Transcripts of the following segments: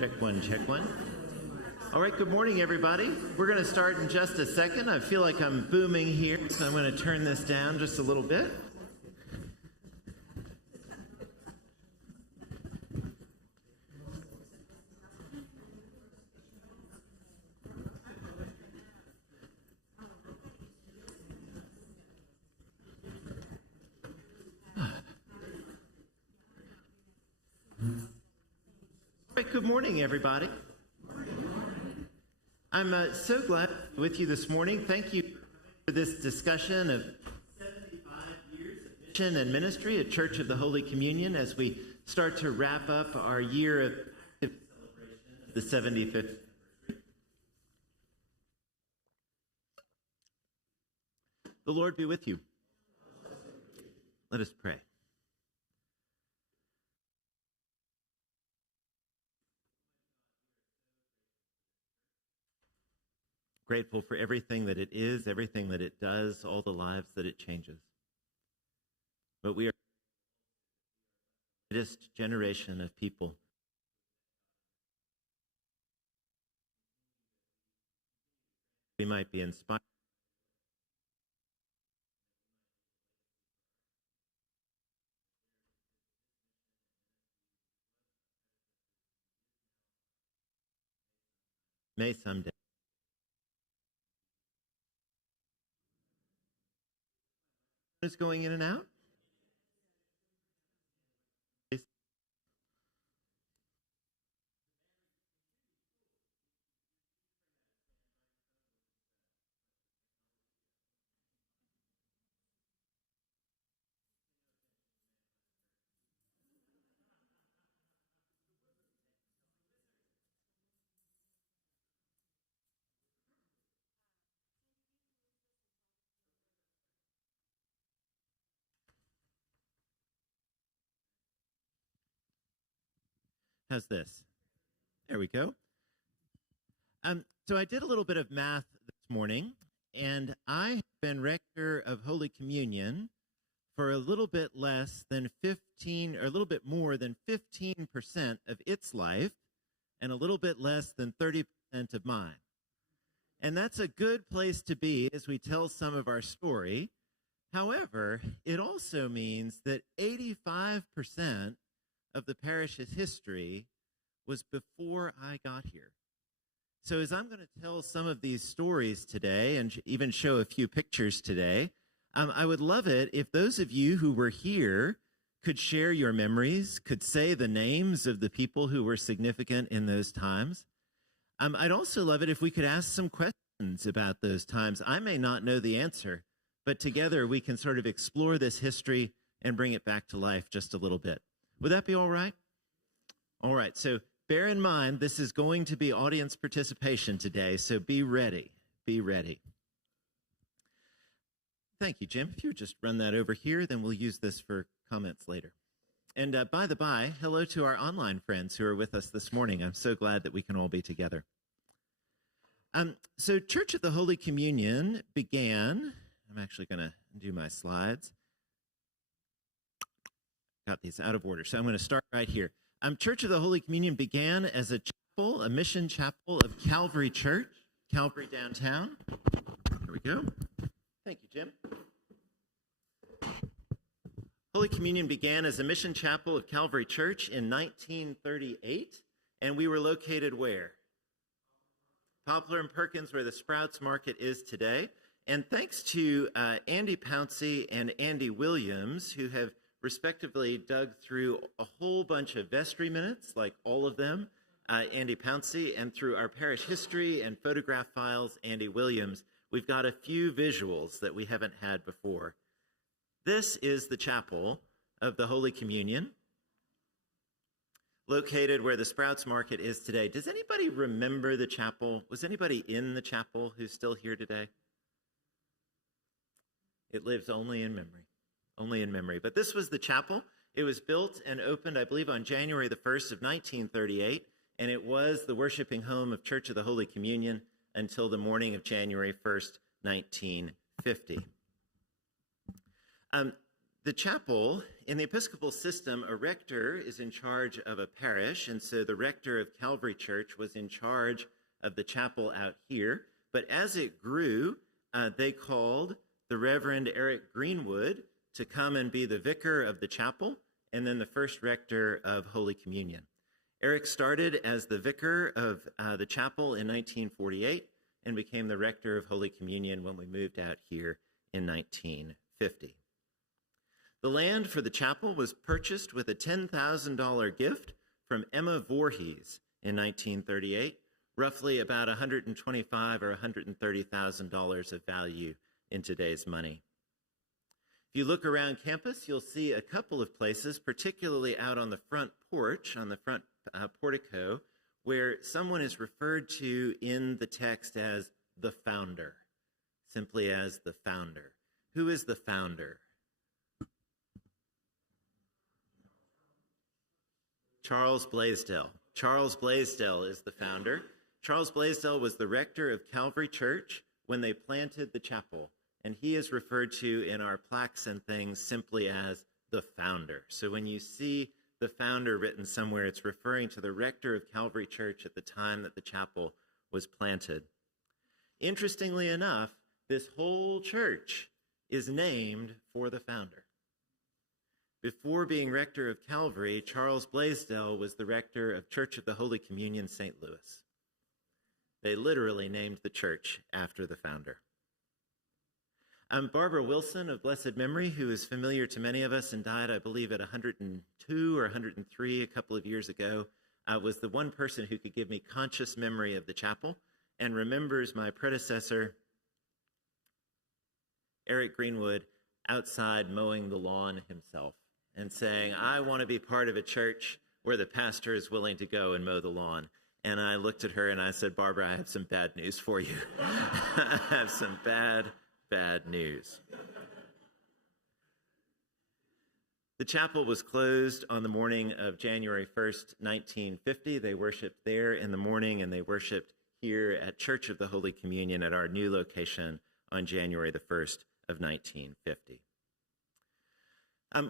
Check one, check one. All right, good morning, everybody. We're going to start in just a second. I feel like I'm booming here, so I'm going to turn this down just a little bit. Good morning, everybody. I'm so glad to be with you this morning. Thank you for this discussion of 75 years of mission and ministry at Church of the Holy Communion as we start to wrap up our year of celebration of the 75th. The Lord be with you. Let us pray. grateful for everything that it is, everything that it does, all the lives that it changes. But we are the latest generation of people we might be inspired. May someday. Is going in and out? How's this? There we go. So I did a little bit of math this morning, and I have been rector of Holy Communion for a little bit less than 15, or a little bit more than 15% of its life, and a little bit less than 30% of mine. And that's a good place to be as we tell some of our story. However, it also means that 85% of the parish's history was before I got here. So as I'm going to tell some of these stories today and even show a few pictures today, I would love it if those of you who were here could share your memories, could say the names of the people who were significant in those times. I'd also love it if we could ask some questions about those times. I may not know the answer, but together we can sort of explore this history and bring it back to life just a little bit. Would that be all right? All right, so bear in mind, this is going to be audience participation today, so be ready. Be ready. Thank you, Jim. If you would just run that over here, then we'll use this for comments later. And by the by, hello to our online friends who are with us this morning. I'm so glad that we can all be together. So Church of the Holy Communion began, I'm actually going to do my slides. Got these out of order, so I'm going to start right here. Church of the Holy Communion began as a chapel, a mission chapel of Calvary Church, Calvary downtown. There we go. Thank you, Jim. Holy Communion began as a mission chapel of Calvary Church in 1938, and we were located where? Poplar and Perkins, where the Sprouts Market is today. And thanks to Andy Pouncey and Andy Williams, who have respectively dug through a whole bunch of vestry minutes, like all of them, Andy Pouncey, and through our parish history and photograph files, Andy Williams, we've got a few visuals that we haven't had before. This is the chapel of the Holy Communion, located where the Sprouts Market is today. Does anybody remember the chapel? Was anybody in the chapel who's still here today? It lives only in memory. Only in memory. But this was the chapel. It was built and opened, I believe, on January the 1st of 1938, and it was the worshiping home of Church of the Holy Communion until the morning of January 1st, 1950. The chapel, in the Episcopal system, a rector is in charge of a parish, and so the rector of Calvary Church was in charge of the chapel out here. But as it grew, they called the Reverend Eric Greenwood to come and be the vicar of the chapel, and then the first rector of Holy Communion. Eric started as the vicar of the chapel in 1948 and became the rector of Holy Communion when we moved out here in 1950. The land for the chapel was purchased with a $10,000 gift from Emma Voorhees in 1938, roughly about $125,000 or $130,000 of value in today's money. If you look around campus, you'll see a couple of places, particularly out on the front porch, on the front portico, where someone is referred to in the text as the founder, simply as the founder. Who is the founder? Charles Blaisdell. Charles Blaisdell is the founder. Charles Blaisdell was the rector of Calvary Church when they planted the chapel, and he is referred to in our plaques and things simply as the founder. So when you see the founder written somewhere, it's referring to the rector of Calvary Church at the time that the chapel was planted. Interestingly enough, this whole church is named for the founder. Before being rector of Calvary, Charles Blaisdell was the rector of Church of the Holy Communion, St. Louis. They literally named the church after the founder. Barbara Wilson of blessed memory, who is familiar to many of us and died, I believe, at 102 or 103 a couple of years ago, was the one person who could give me conscious memory of the chapel and remembers my predecessor, Eric Greenwood, outside mowing the lawn himself and saying, I want to be part of a church where the pastor is willing to go and mow the lawn. And I looked at her and I said, Barbara, I have some bad news for you. I have some bad news. The chapel was closed on the morning of January 1st, 1950. They worshiped there in the morning, and they worshiped here at Church of the Holy Communion at our new location on January the 1st of 1950.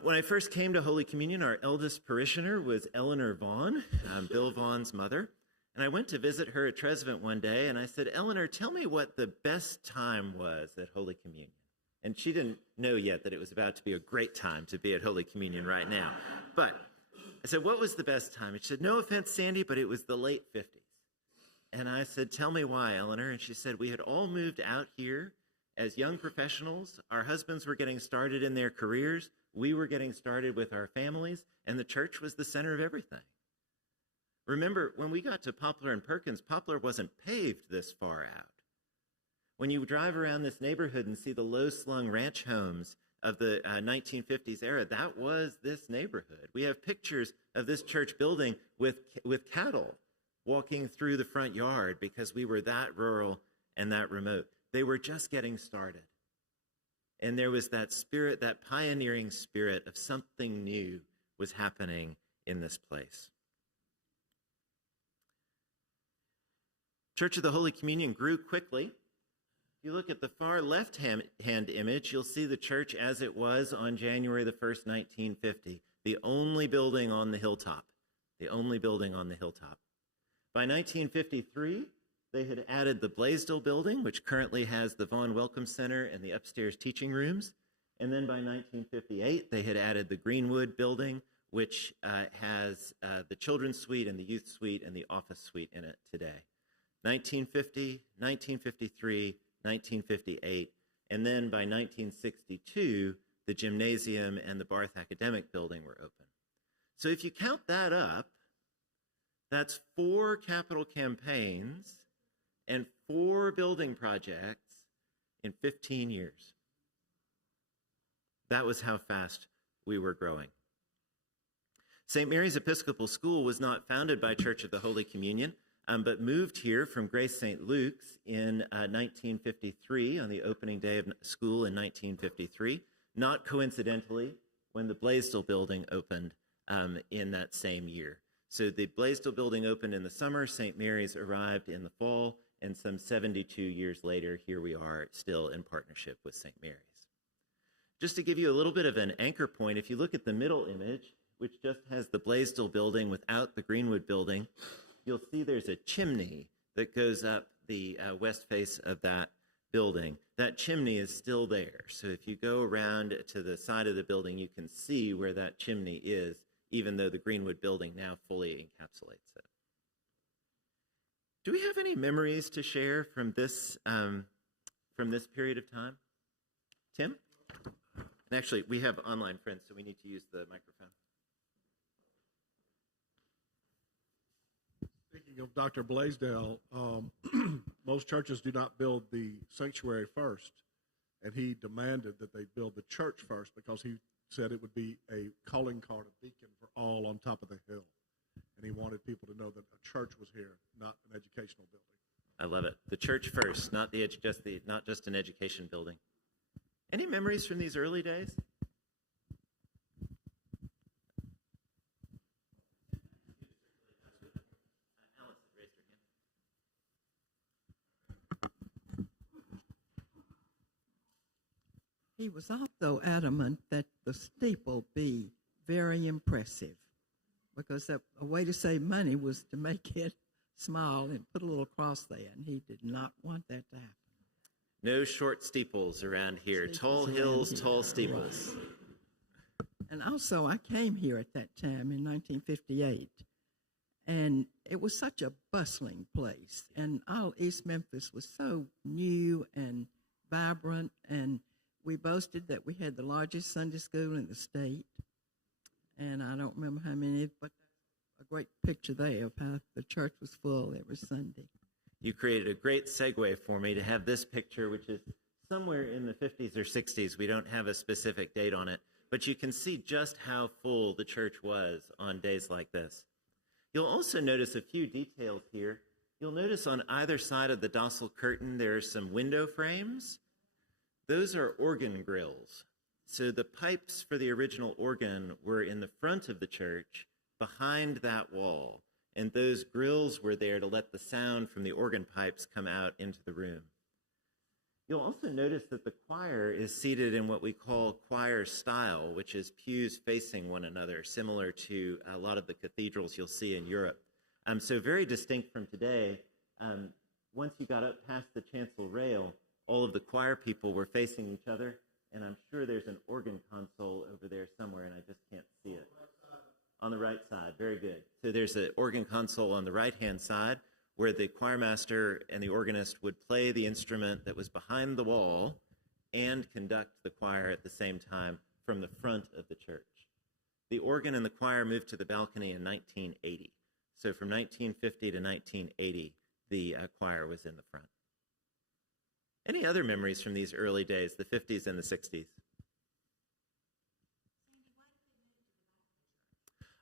When I first came to Holy Communion, our eldest parishioner was Eleanor Vaughn, Bill Vaughn's mother. And I went to visit her at Trezevant one day, and I said, Eleanor, tell me what the best time was at Holy Communion. And she didn't know yet that it was about to be a great time to be at Holy Communion right now. But I said, what was the best time? And she said, no offense, Sandy, but it was the late 50s. And I said, tell me why, Eleanor. And she said, we had all moved out here as young professionals. Our husbands were getting started in their careers. We were getting started with our families, and the church was the center of everything. Remember, when we got to Poplar and Perkins, Poplar wasn't paved this far out. When you drive around this neighborhood and see the low-slung ranch homes of the 1950s era, that was this neighborhood. We have pictures of this church building with cattle walking through the front yard because we were that rural and that remote. They were just getting started. And there was that spirit, that pioneering spirit of something new was happening in this place. Church of the Holy Communion grew quickly. If you look at the far left-hand image, you'll see the church as it was on January the 1st, 1950, the only building on the hilltop, the only building on the hilltop. By 1953, they had added the Blaisdell building, which currently has the Vaughn Welcome Center and the upstairs teaching rooms. And then by 1958, they had added the Greenwood building, which has the children's suite and the youth suite and the office suite in it today. 1950, 1953, 1958, and then by 1962, the gymnasium and the Barth Academic Building were open. So if you count that up, that's 4 capital campaigns and 4 building projects in 15 years. That was how fast we were growing. St. Mary's Episcopal School was not founded by Church of the Holy Communion, but moved here from Grace St. Luke's in 1953, on the opening day of school in 1953, not coincidentally when the Blaisdell building opened in that same year. So the Blaisdell building opened in the summer, St. Mary's arrived in the fall, and some 72 years later, here we are still in partnership with St. Mary's. Just to give you a little bit of an anchor point, if you look at the middle image, which just has the Blaisdell building without the Greenwood building, you'll see there's a chimney that goes up the west face of that building. That chimney is still there. So if you go around to the side of the building, you can see where that chimney is, even though the Greenwood building now fully encapsulates it. Do we have any memories to share from this period of time? Tim? And actually, we have online friends, so we need to use the microphone. Speaking of Dr. Blaisdell, most churches do not build the sanctuary first, and he demanded that they build the church first because he said it would be a calling card, a beacon for all on top of the hill. And he wanted people to know that a church was here, not an educational building. I love it. The church first, not just an education building. Any memories from these early days? he was also adamant that the steeple be very impressive, because a way to save money was to make it small and put a little cross there, and he did not want that to happen. No short steeples around here. Tall hills, tall steeples. And also, I came here at that time in 1958, and it was such a bustling place, and all East Memphis was so new and vibrant, and we boasted that we had the largest Sunday school in the state, and I don't remember how many, but a great picture there of how the church was full every Sunday. You created a great segue for me to have this picture, which is somewhere in the 50s or 60s. We don't have a specific date on it, but you can see just how full the church was on days like this. You'll also notice a few details here. You'll notice on either side of the dossal curtain there are some window frames. Those are organ grills. So the pipes for the original organ were in the front of the church, behind that wall, and those grills were there to let the sound from the organ pipes come out into the room. You'll also notice that the choir is seated in what we call choir style, which is pews facing one another, similar to a lot of the cathedrals you'll see in Europe. So very distinct from today. Once you got up past the chancel rail, all of the choir people were facing each other, and I'm sure there's an organ console over there somewhere, and I just can't see it. On the right side, very good. So there's an organ console on the right-hand side where the choirmaster and the organist would play the instrument that was behind the wall and conduct the choir at the same time from the front of the church. The organ and the choir moved to the balcony in 1980. So from 1950 to 1980, the choir was in the front. Any other memories from these early days, the 50s and the 60s?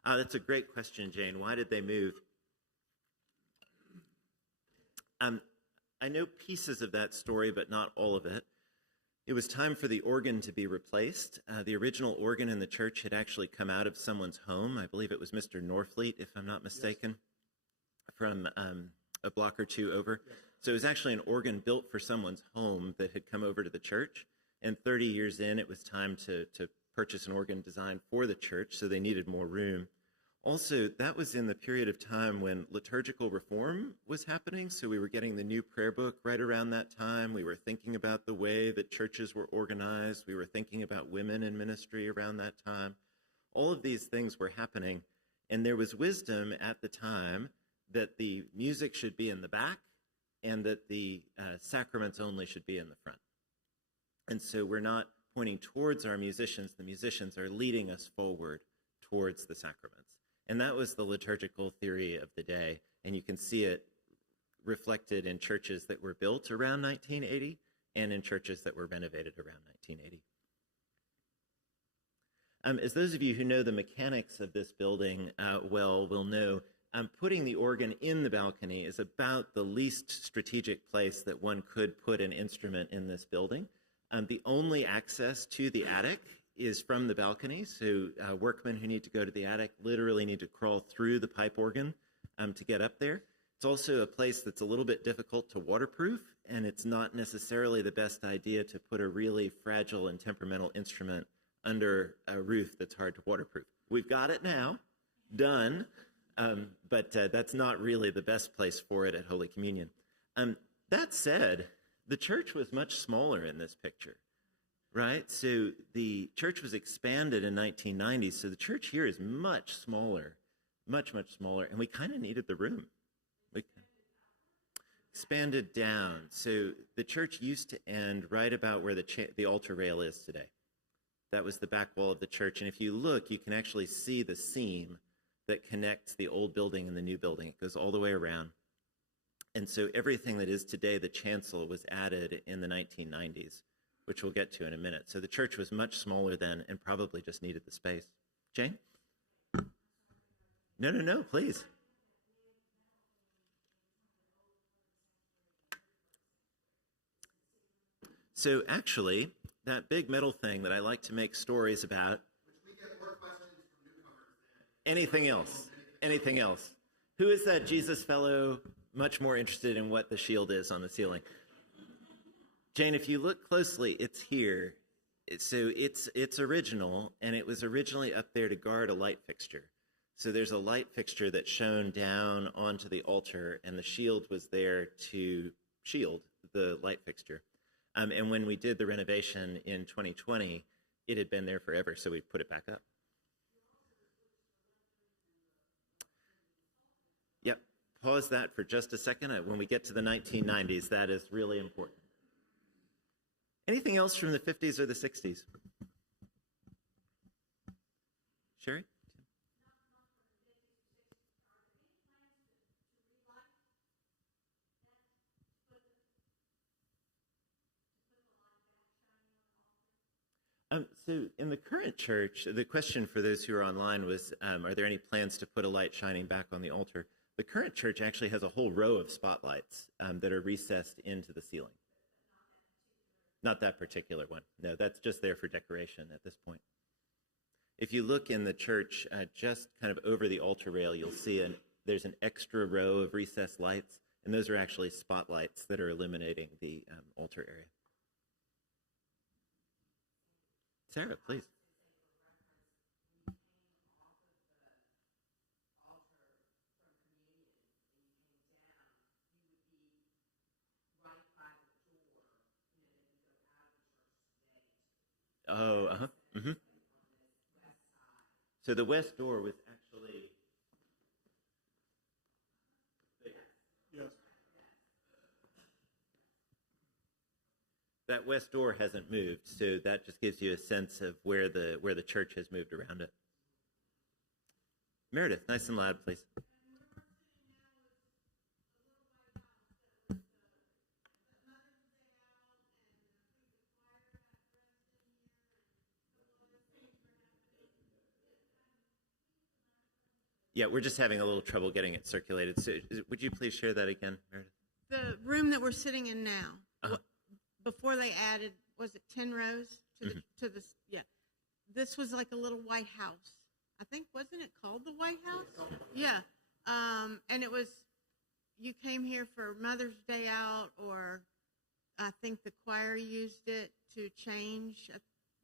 That's a great question, Jane. Why did they move? I know pieces of that story, but not all of it. It was time for the organ to be replaced. The original organ in the church had actually come out of someone's home. I believe it was Mr. Norfleet, if I'm not mistaken, yes, from a block or two over. Yes. So it was actually an organ built for someone's home that had come over to the church. And 30 years in, it was time to purchase an organ designed for the church, so they needed more room. Also, that was in the period of time when liturgical reform was happening, so we were getting the new prayer book right around that time. We were thinking about the way that churches were organized. We were thinking about women in ministry around that time. All of these things were happening, and there was wisdom at the time that the music should be in the back and that the sacraments only should be in the front. And so we're not pointing towards our musicians. The musicians are leading us forward towards the sacraments. And that was the liturgical theory of the day, and you can see it reflected in churches that were built around 1980 and in churches that were renovated around 1980. As those of you who know the mechanics of this building well will know, putting the organ in the balcony is about the least strategic place that one could put an instrument in this building. The only access to the attic is from the balcony, so workmen who need to go to the attic literally need to crawl through the pipe organ to get up there. It's also a place that's a little bit difficult to waterproof, and it's not necessarily the best idea to put a really fragile and temperamental instrument under a roof that's hard to waterproof. We've got it now, done, but that's not really the best place for it at Holy Communion. That said, the church was much smaller in this picture. Right? So the church was expanded in 1990, so the church here is much smaller, much, much smaller, and we kind of needed the room. We expanded down. So the church used to end right about where the altar rail is today. That was the back wall of the church, and if you look, you can actually see the seam that connects the old building and the new building. It goes all the way around. And so everything that is today the chancel was added in the 1990s. Which we'll get to in a minute. So the church was much smaller then and probably just needed the space. Jane? No, please. So actually, that big metal thing that I like to make stories about. Which we get more questions from newcomers than anything else. Who is that Jesus fellow much more interested in what the shield is on the ceiling? Jane, if you look closely, it's here. So it's original, and it was originally up there to guard a light fixture. So there's a light fixture that shone down onto the altar, and the shield was there to shield the light fixture. And when we did the renovation in 2020, it had been there forever, so we put it back up. Yep. Pause that for just a second. When we get to the 1990s, that is really important. Anything else from the 50s or the 60s? Sherry? So in the current church, the question for those who are online was, are there any plans to put a light shining back on the altar? The current church actually has a whole row of spotlights that are recessed into the ceiling. Not that particular one. No, that's just there for decoration at this point. If you look in the church, just kind of over the altar rail, you'll see there's an extra row of recessed lights, and those are actually spotlights that are illuminating the altar area. Sarah, please. Oh, uh-huh. Mm-hmm. So the west door was actually... Yes. That west door hasn't moved, so that just gives you a sense of where the church has moved around it. Meredith, nice and loud, please. Yeah, we're just having a little trouble getting it circulated. So would you please share that again, Meredith? The room that we're sitting in now, Uh-huh. before they added, was it 10 rows to the yeah. This was like a little White House. I think, wasn't it called the White House? Yeah. And it was, you came here for Mother's Day out, or I think the choir used it to change,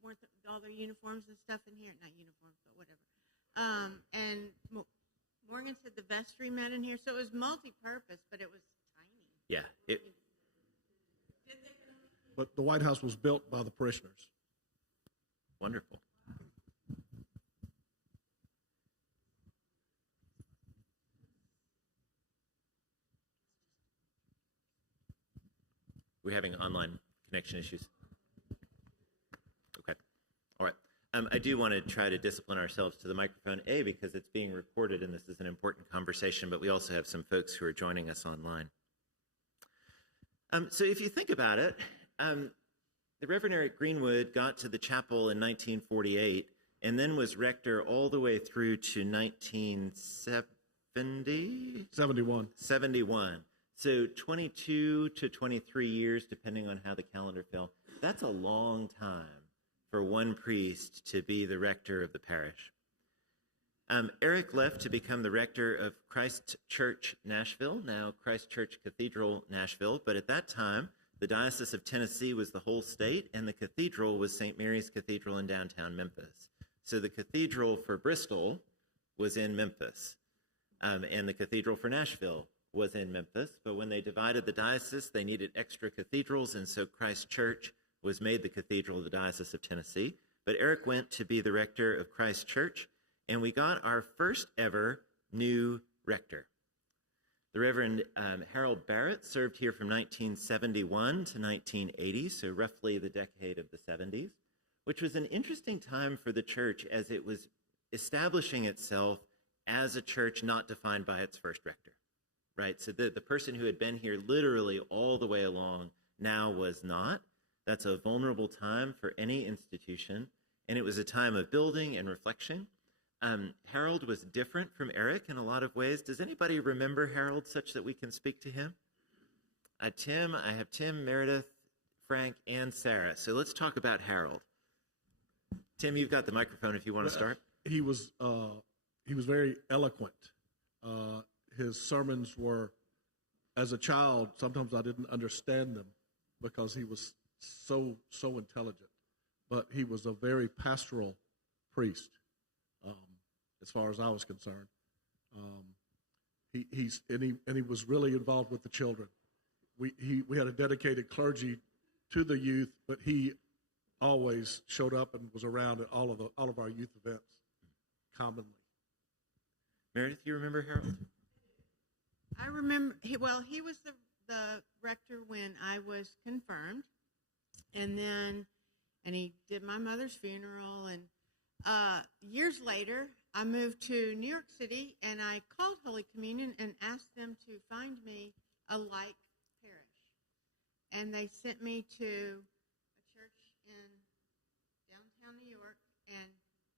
weren't all their uniforms and stuff in here? Not uniforms, but whatever. And Morgan said the vestry met in here, so it was multi-purpose, but it was tiny. Yeah. But the White House was built by the parishioners. Wonderful. We're having online connection issues. Okay. All right. I do want to try to discipline ourselves to the microphone, A, because it's being recorded and this is an important conversation, but we also have some folks who are joining us online. So if you think about it, the Reverend Eric Greenwood got to the chapel in 1948 and then was rector all the way through to 1970? 71. So 22 to 23 years, depending on how the calendar fell. That's a long time for one priest to be the rector of the parish. Eric left to become the rector of Christ Church Nashville, now Christ Church Cathedral Nashville, but at that time, the Diocese of Tennessee was the whole state, and the cathedral was St. Mary's Cathedral in downtown Memphis. So the cathedral for Bristol was in Memphis, and the cathedral for Nashville was in Memphis. But when they divided the diocese, they needed extra cathedrals, and so Christ Church was made the cathedral of the Diocese of Tennessee. But Eric went to be the rector of Christ Church, and we got our first ever new rector. The Reverend Harold Barrett served here from 1971 to 1980, so roughly the decade of the 70s, which was an interesting time for the church as it was establishing itself as a church not defined by its first rector, right? So the person who had been here literally all the way along now was not. That's a vulnerable time for any institution, and it was a time of building and reflection. Harold was different from Eric in a lot of ways. Does anybody remember Harold such that we can speak to him? I have Tim, Meredith, Frank, and Sarah. So let's talk about Harold. Tim, you've got the microphone if you want to start. He was very eloquent. His sermons were, as a child, sometimes I didn't understand them because he was so intelligent. but he was a very pastoral priest, as far as I was concerned. He was really involved with the children. We had a dedicated clergy to the youth, but he always showed up and was around at all of our youth events, commonly. Meredith, you remember Harold? I remember, he was the rector when I was confirmed, and he did my mother's funeral, and years later, I moved to New York City, and I called Holy Communion and asked them to find me a like parish, and they sent me to a church in downtown New York, and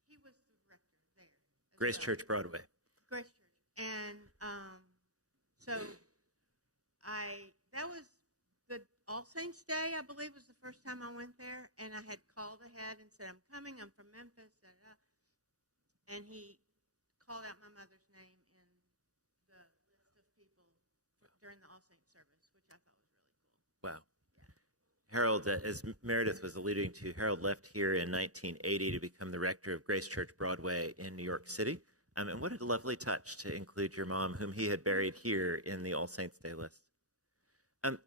he was the rector there. Grace Church Broadway. Grace Church, and so that was the All Saints Day, I believe, was the first time I went there, and I had called ahead and said, I'm coming, I'm from Memphis, and he called out my mother's name in the list of people during the All Saints service, which I thought was really cool. Wow. Harold, as Meredith was alluding to, Harold left here in 1980 to become the rector of Grace Church Broadway in New York City. And what a lovely touch to include your mom, whom he had buried here, in the All Saints Day list.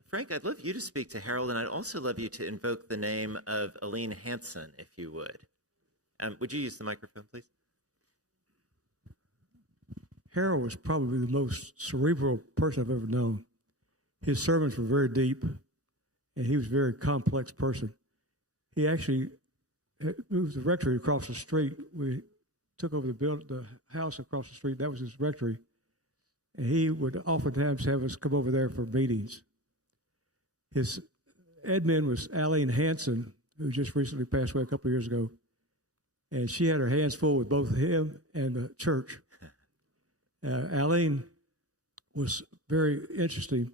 Frank, I'd love you to speak to Harold, and I'd also love you to invoke the name of Aline Hansen, if you would. Would you use the microphone, please? Harold was probably the most cerebral person I've ever known. His sermons were very deep, and he was a very complex person. He actually moved the rectory across the street. We took over the house across the street. That was his rectory. And he would oftentimes have us come over there for meetings. His admin was Aline Hansen, who just recently passed away a couple of years ago. And she had her hands full with both him and the church. Aline was very interesting.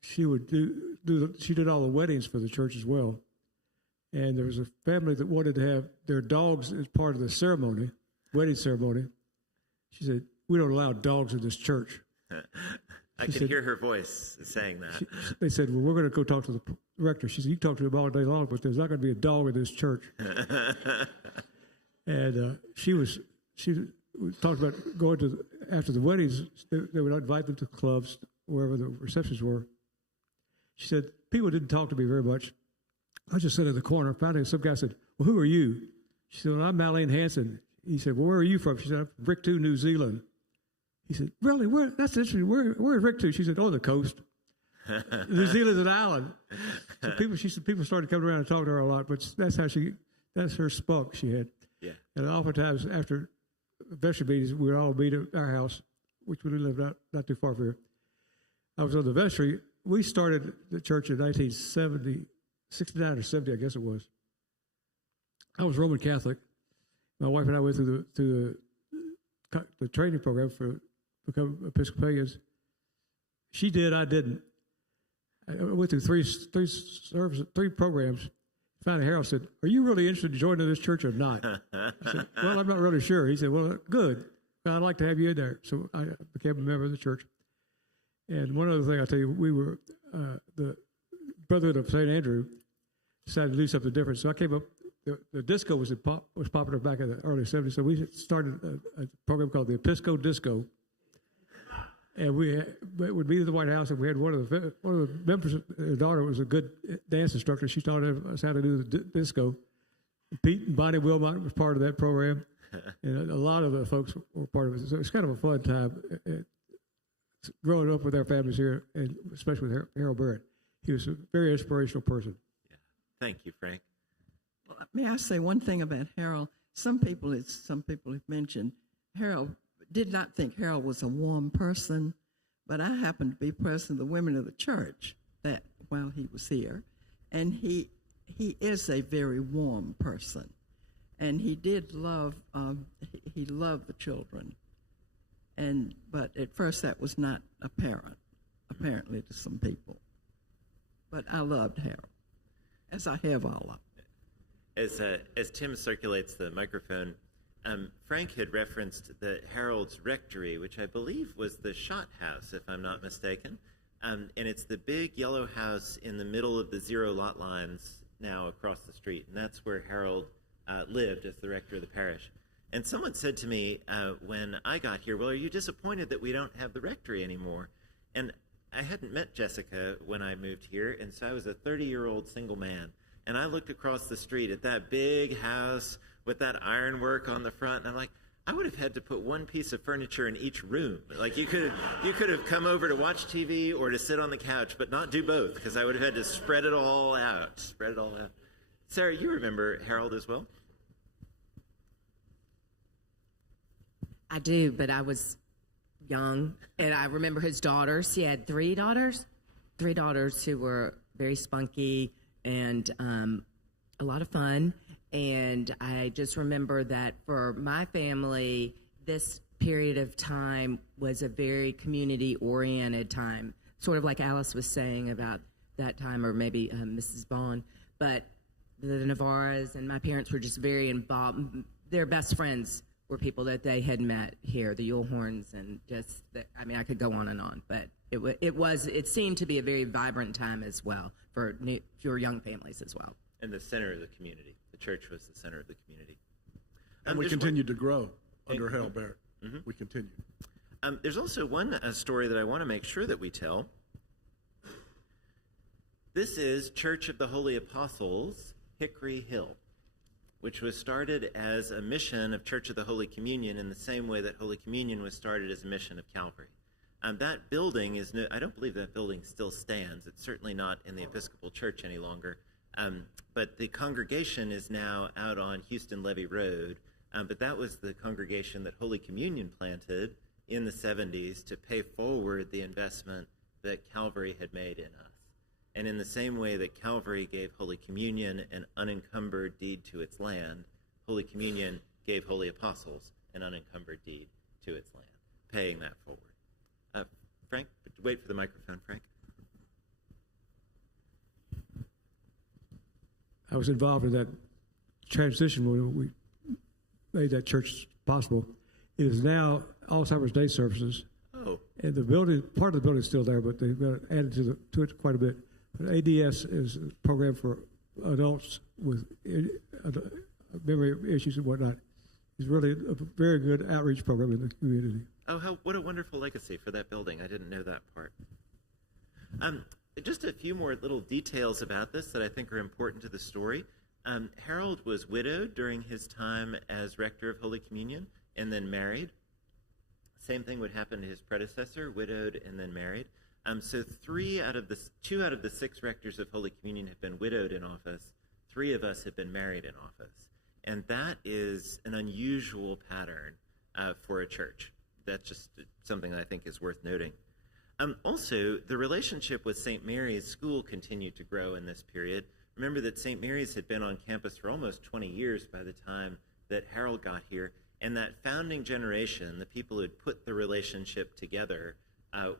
She would she did all the weddings for the church as well. And there was a family that wanted to have their dogs as part of the ceremony, wedding ceremony. She said, "We don't allow dogs in this church." I could hear her voice saying that. They said, "Well, we're going to go talk to the rector." She said, "You can talk to him all day long, but there's not going to be a dog in this church." And she talked about going to after the weddings. They would invite them to clubs, wherever the receptions were. She said, "People didn't talk to me very much. I just sat in the corner. Finally, some guy said, 'Well, who are you?' She said, 'Well, I'm Aline Hansen.' He said, 'Well, where are you from?' She said, 'I'm from Bricktown, New Zealand.' He said, 'Really? Where? That's interesting. Where is Bricktown?' She said, 'Oh, the coast. New Zealand's an island.' So people started coming around and talking to her a lot, but that's her spunk she had. Yeah. And oftentimes after vestry meetings, we would all meet at our house, which we lived not too far from here. I was on the vestry. We started the church in 1970. 69 or 70, I guess it was. I was Roman Catholic. My wife and I went through the training program for become Episcopalians. She did, I didn't. I went through three programs. Finally, Harold said, "Are you really interested in joining this church or not?" I said, "Well, I'm not really sure." He said, "Well, good. I'd like to have you in there." So I became a member of the church. And one other thing I'll tell you, we were the Brotherhood of St. Andrew decided to do something different. So I came up, the disco was popular back in the early 70s, so we started a program called the Episco Disco. And we would meet at the White House, and we had one of the members, her daughter was a good dance instructor. She taught us how to do the disco. Pete and Bonnie Wilmot was part of that program, and a lot of the folks were part of it. So it's kind of a fun time growing up with our families here, and especially with Harold Barrett. He was a very inspirational person. Yeah. Thank you, Frank. Well, may I say one thing about Harold? Some people have mentioned Harold did not think Harold was a warm person, but I happened to be president of the women of the church that while he was here, and he is a very warm person, and he did love he loved the children, but at first that was not apparently to some people. But I loved Harold, as I have all of them. As Tim circulates the microphone, Frank had referenced the Harold's Rectory, which I believe was the Schott House, if I'm not mistaken. And it's the big yellow house in the middle of the 0 lot lines now across the street, and that's where Harold lived as the rector of the parish. And someone said to me when I got here, well, are you disappointed that we don't have the rectory anymore? And I hadn't met Jessica when I moved here, and so I was a 30-year-old single man. And I looked across the street at that big house with that ironwork on the front, and I'm like, I would have had to put one piece of furniture in each room. Like you could have come over to watch TV or to sit on the couch, but not do both, because I would have had to spread it all out. Sarah, you remember Harold as well? I do, but I was young, and I remember his daughters. He had three daughters who were very spunky and a lot of fun. And I just remember that for my family, this period of time was a very community-oriented time, sort of like Alice was saying about that time, or maybe Mrs. Bond. But the Navarras and my parents were just very involved. Their best friends were people that they had met here, the Yulehorns, and just, I could go on and on. But it seemed to be a very vibrant time as well for young families as well. And the center of the community. The church was the center of the community. And we continued to grow under Harold Barrett. Mm-hmm. We continued. There's also one story that I want to make sure that we tell. This is Church of the Holy Apostles, Hickory Hill, which was started as a mission of Church of the Holy Communion in the same way that Holy Communion was started as a mission of Calvary. That building is I don't believe that building still stands. It's certainly not in the Episcopal Church any longer. But the congregation is now out on Houston Levee Road. But that was the congregation that Holy Communion planted in the 70s to pay forward the investment that Calvary had made in us. And in the same way that Calvary gave Holy Communion an unencumbered deed to its land, Holy Communion gave Holy Apostles an unencumbered deed to its land, paying that forward. Frank, wait for the microphone, Frank. I was involved in that transition when we made that church possible. It is now Alzheimer's Day services. Oh. And the building, part of the building is still there, but they've added to it quite a bit. But ADS is a program for adults with memory issues and whatnot. It's really a very good outreach program in the community. Oh, what a wonderful legacy for that building. I didn't know that part. Just a few more little details about this that I think are important to the story. Harold was widowed during his time as rector of Holy Communion and then married. Same thing would happen to his predecessor, widowed and then married. So 2 out of the 6 rectors of Holy Communion have been widowed in office. 3 of us have been married in office. And that is an unusual pattern for a church. That's just something that I think is worth noting. Also, the relationship with St. Mary's School continued to grow in this period. Remember that St. Mary's had been on campus for almost 20 years by the time that Harold got here, and that founding generation, the people who had put the relationship together,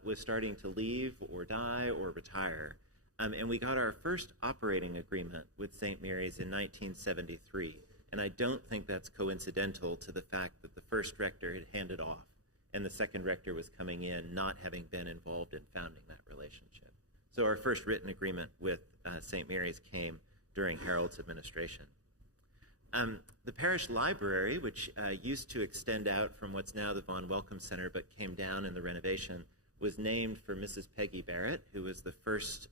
was starting to leave or die or retire. And we got our first operating agreement with St. Mary's in 1973, and I don't think that's coincidental to the fact that the first rector had handed off and the second rector was coming in, not having been involved in founding that relationship. So our first written agreement with St. Mary's came during Harold's administration. The parish library, which used to extend out from what's now the Von Welcome Center but came down in the renovation, was named for Mrs. Peggy Barrett, who was the first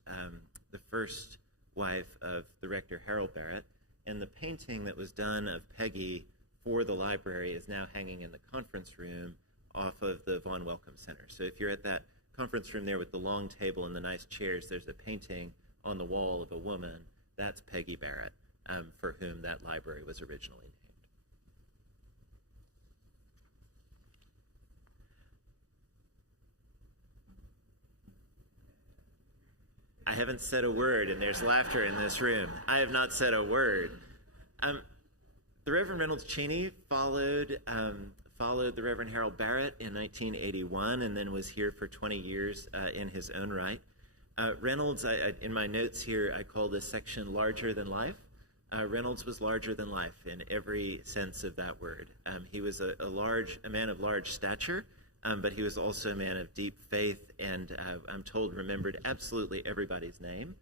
wife of the rector Harold Barrett. And the painting that was done of Peggy for the library is now hanging in the conference room off of the Von Welcome Center. So if you're at that conference room there with the long table and the nice chairs, there's a painting on the wall of a woman. That's Peggy Barrett, for whom that library was originally named. I haven't said a word, and there's laughter in this room. I have not said a word. The Reverend Reynolds Cheney followed the Reverend Harold Barrett in 1981 and then was here for 20 years in his own right. Reynolds, in my notes here, I call this section larger than life. Reynolds was larger than life in every sense of that word. He was a man of large stature, but he was also a man of deep faith and I'm told remembered absolutely everybody's name.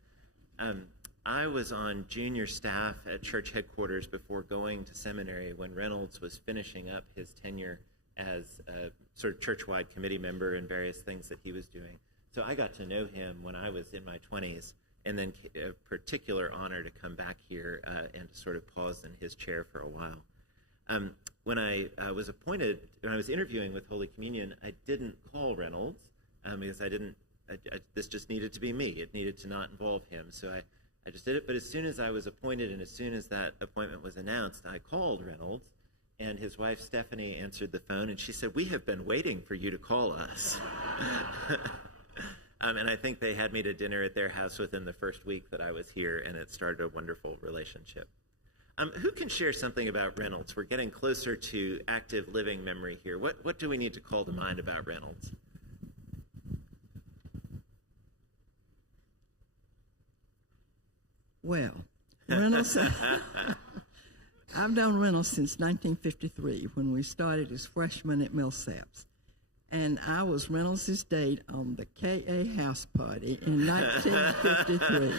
I was on junior staff at church headquarters before going to seminary when Reynolds was finishing up his tenure as a sort of church-wide committee member and various things that he was doing. So I got to know him when I was in my 20s, and then a particular honor to come back here and to sort of pause in his chair for a while. When I was interviewing with Holy Communion, I didn't call Reynolds because this just needed to be me. It needed to not involve him. So I just did it. But as soon as I was appointed and as soon as that appointment was announced, I called Reynolds, and his wife Stephanie answered the phone, and she said, "We have been waiting for you to call us." And I think they had me to dinner at their house within the first week that I was here, and it started a wonderful relationship. Who can share something about Reynolds? We're getting closer to active living memory here. What do we need to call to mind about Reynolds? Well, Reynolds, I've known Reynolds since 1953 when we started as freshmen at Millsaps. And I was Reynolds' date on the KA house party in 1953.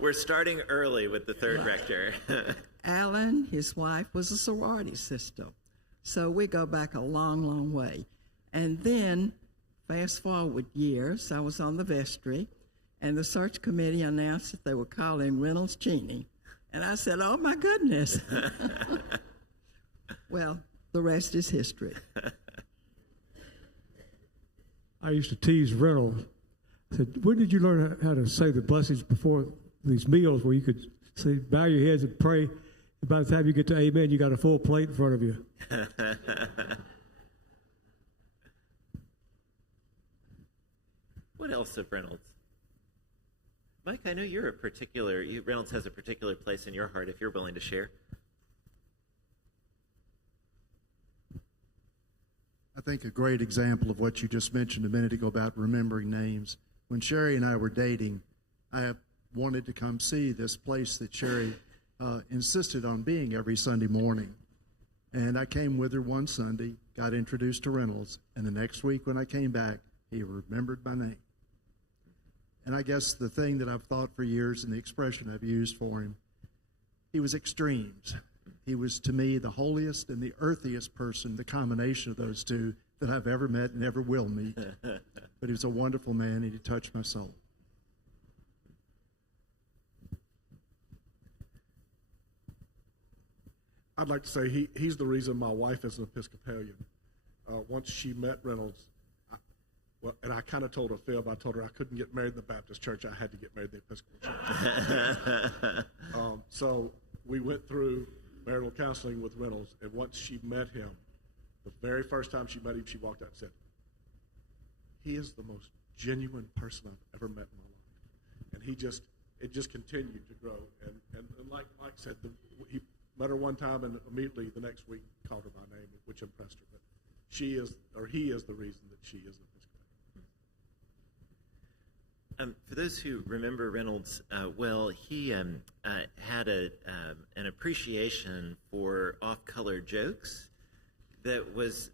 We're starting early with the third rector. Alan, his wife, was a sorority sister. So we go back a long, long way. And then, fast forward years, I was on the vestry, and the search committee announced that they were calling Reynolds Cheney. And I said, "Oh, my goodness." Well, the rest is history. I used to tease Reynolds. I said, "When did you learn how to say the blessings before these meals where you could say, bow your heads and pray, and by the time you get to amen, you got a full plate in front of you?" What else of Reynolds? Mike, I know Reynolds has a particular place in your heart, if you're willing to share. I think a great example of what you just mentioned a minute ago about remembering names. When Sherry and I were dating, I wanted to come see this place that Sherry insisted on being every Sunday morning. And I came with her one Sunday, got introduced to Reynolds, and the next week when I came back, he remembered my name. And I guess the thing that I've thought for years and the expression I've used for him, he was extremes. He was, to me, the holiest and the earthiest person, the combination of those two that I've ever met and ever will meet. But he was a wonderful man, and he touched my soul. I'd like to say he's the reason my wife is an Episcopalian. Once she met Reynolds, and I kind of told her fib. I told her I couldn't get married in the Baptist church. I had to get married in the Episcopal church. So we went through marital counseling with Reynolds, and once she met him, the very first time she met him, she walked out and said, "He is the most genuine person I've ever met in my life." And it just continued to grow. And like Mike said, he met her one time, and immediately the next week called her by name, which impressed her. But he is the reason that she is an Episcopalian. For those who remember Reynolds well, he had an appreciation for off-color jokes that was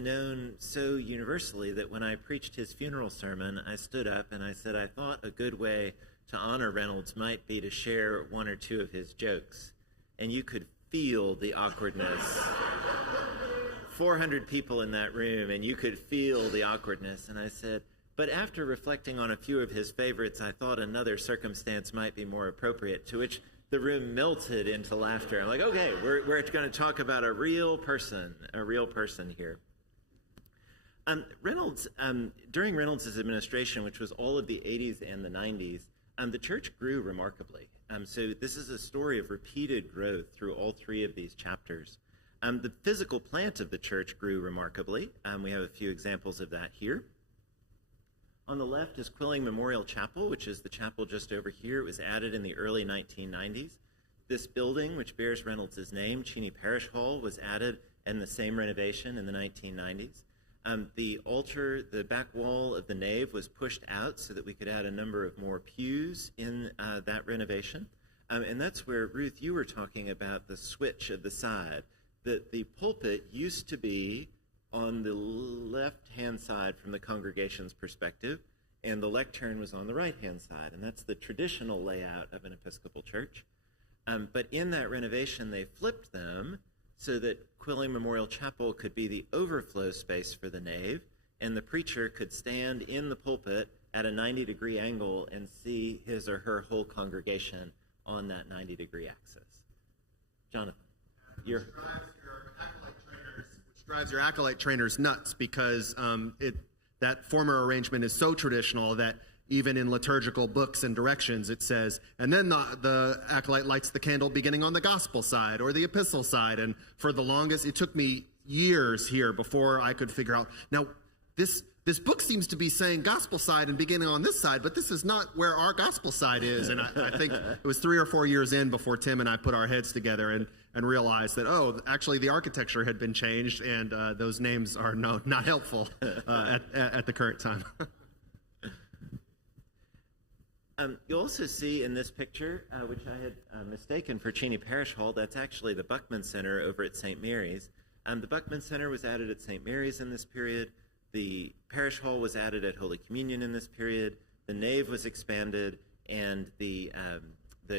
known so universally that when I preached his funeral sermon, I stood up and I said I thought a good way to honor Reynolds might be to share one or two of his jokes. And you could feel the awkwardness. 400 people in that room, and you could feel the awkwardness. And I said, but after reflecting on a few of his favorites, I thought another circumstance might be more appropriate, to which the room melted into laughter. I'm like, okay, we're going to talk about a real person here. Reynolds, during Reynolds' administration, which was all of the 80s and the 90s, the church grew remarkably. So this is a story of repeated growth through all three of these chapters. The physical plant of the church grew remarkably. We have a few examples of that here. On the left is Quilling Memorial Chapel, which is the chapel just over here. It was added in the early 1990s. This building, which bears Reynolds' name, Cheney Parish Hall, was added in the same renovation in the 1990s. The altar, the back wall of the nave was pushed out so that we could add a number of more pews in that renovation. And that's where, Ruth, you were talking about the switch of the side. The pulpit used to be on the left-hand side from the congregation's perspective, and the lectern was on the right-hand side, and that's the traditional layout of an Episcopal church. But in that renovation, they flipped them so that Quilling Memorial Chapel could be the overflow space for the nave, and the preacher could stand in the pulpit at a 90-degree angle and see his or her whole congregation on that 90-degree axis. Jonathan, which drives your acolyte trainers nuts, because that former arrangement is so traditional that even in liturgical books and directions it says, and then the acolyte lights the candle beginning on the gospel side or the epistle side. And for the longest, it took me years here before I could figure out, now this book seems to be saying gospel side and beginning on this side, but this is not where our gospel side is. And I think it was 3 or 4 years in before Tim and I put our heads together and realized that, actually the architecture had been changed, and those names are not helpful at the current time. You'll also see in this picture, which I had mistaken for Cheney Parish Hall, that's actually the Buckman Center over at St. Mary's. The Buckman Center was added at St. Mary's in this period. The Parish Hall was added at Holy Communion in this period. The nave was expanded, and the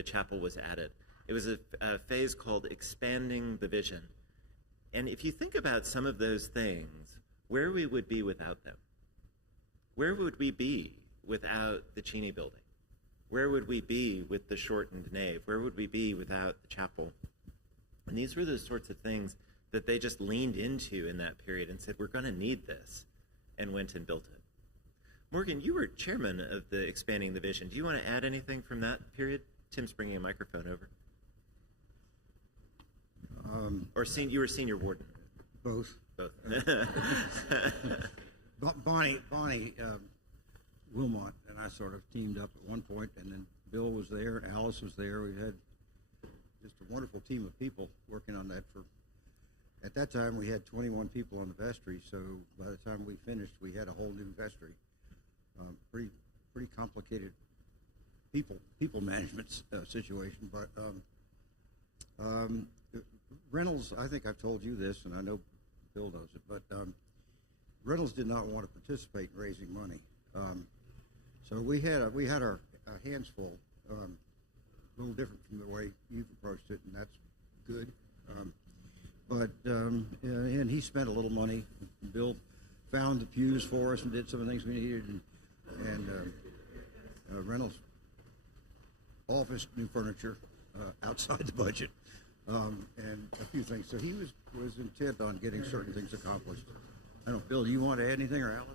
chapel was added. It was a phase called expanding the vision. And if you think about some of those things, where we would be without them, where would we be without the Cheney building? Where would we be with the shortened nave? Where would we be without the chapel? And these were the sorts of things that they just leaned into in that period and said, we're going to need this, and went and built it. Morgan, you were chairman of the Expanding the Vision. Do you want to add anything from that period? Tim's bringing a microphone over. You were senior warden. Both. Both. Bonnie Wilmot and I sort of teamed up at one point, and then Bill was there, Alice was there. We had just a wonderful team of people working on that. At that time, we had 21 people on the vestry, so by the time we finished, we had a whole new vestry. Pretty complicated people management situation, but Reynolds, I think I've told you this, and I know Bill knows it, but Reynolds did not want to participate in raising money. So we had our hands full, a little different from the way you've approached it, and that's good. And he spent a little money. Bill found the pews for us and did some of the things we needed, and Reynolds office, new furniture, outside the budget, and a few things. So he was intent on getting certain things accomplished. I don't know, Bill, do you want to add anything, or Alice?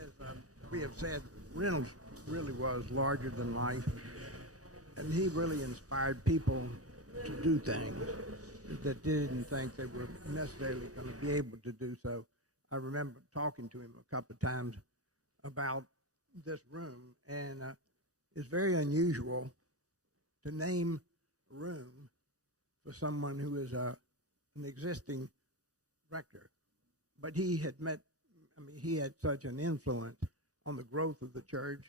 As we have said, Reynolds really was larger than life, and he really inspired people to do things that didn't think they were necessarily going to be able to do so. I remember talking to him a couple of times about this room, and it's very unusual to name a room for someone who is an existing rector. But he had he had such an influence on the growth of the church